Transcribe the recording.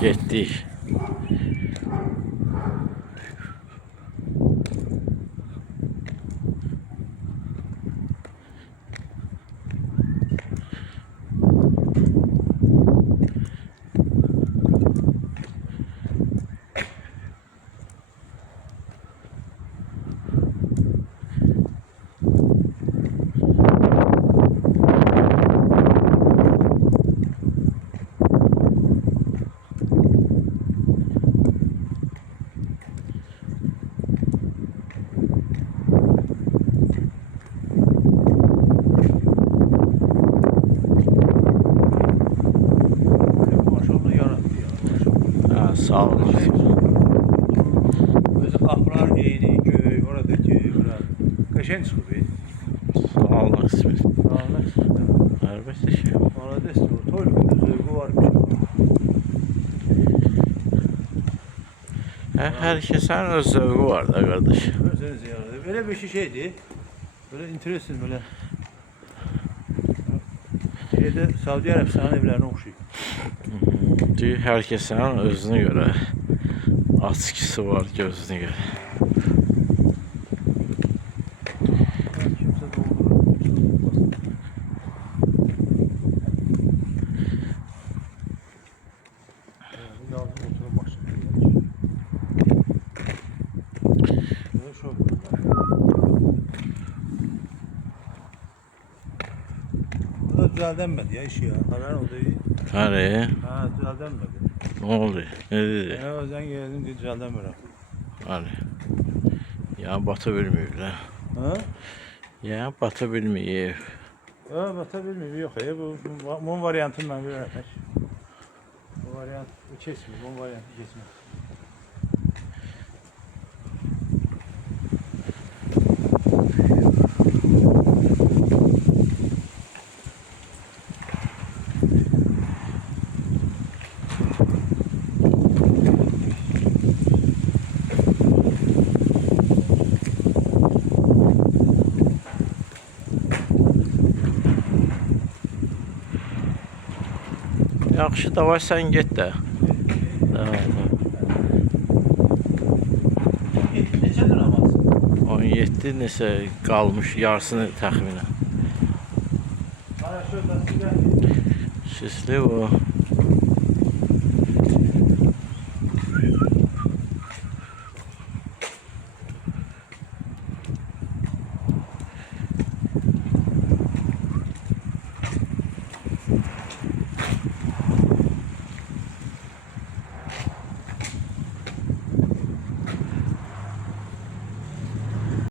Getdik. Sağ olun. Özü qapılar eyni, göy, oradaki, bura. Qəşəng çıxıb. Sağ olun kısmet. Sağlar çıxıb. Elbette şey. Orada istiyor. Toyluğunda zövqü varmış. Herkesin öz zövqü var da kardeş. Özünüz yani. Böyle bir şeydi. Böyle interesting böyle. Şeyde Saudi Arabistan evlerine oxşuyur. Diyor herkesin özünü göre. Açkısı var gözünü göre. Kimse doldurur. Kimse doldurmaz. Yazın oturun başlıyor. Şu. Bu da düzeldenmedi ya işi ya. Haber oldu iyi. Hani Ha düzeldenmedi. ne oldu? Ne dedi? Ya o yüzden geldim ki düzeldenmedi. Hani ya batı bilmiyor lan. Ha? Ya batı bilmiyor. Ha batabilmiyor yok ya. Bu varyantını ben bir öğretmek. Bu varyant kesmiyor. Bu varyantı kesmiyor. Yaxşı davay sen get də. Tamam. Neçə lira var? 17 nesə qalmış yarısını təxminən. Bana şöyle size. Sisli o.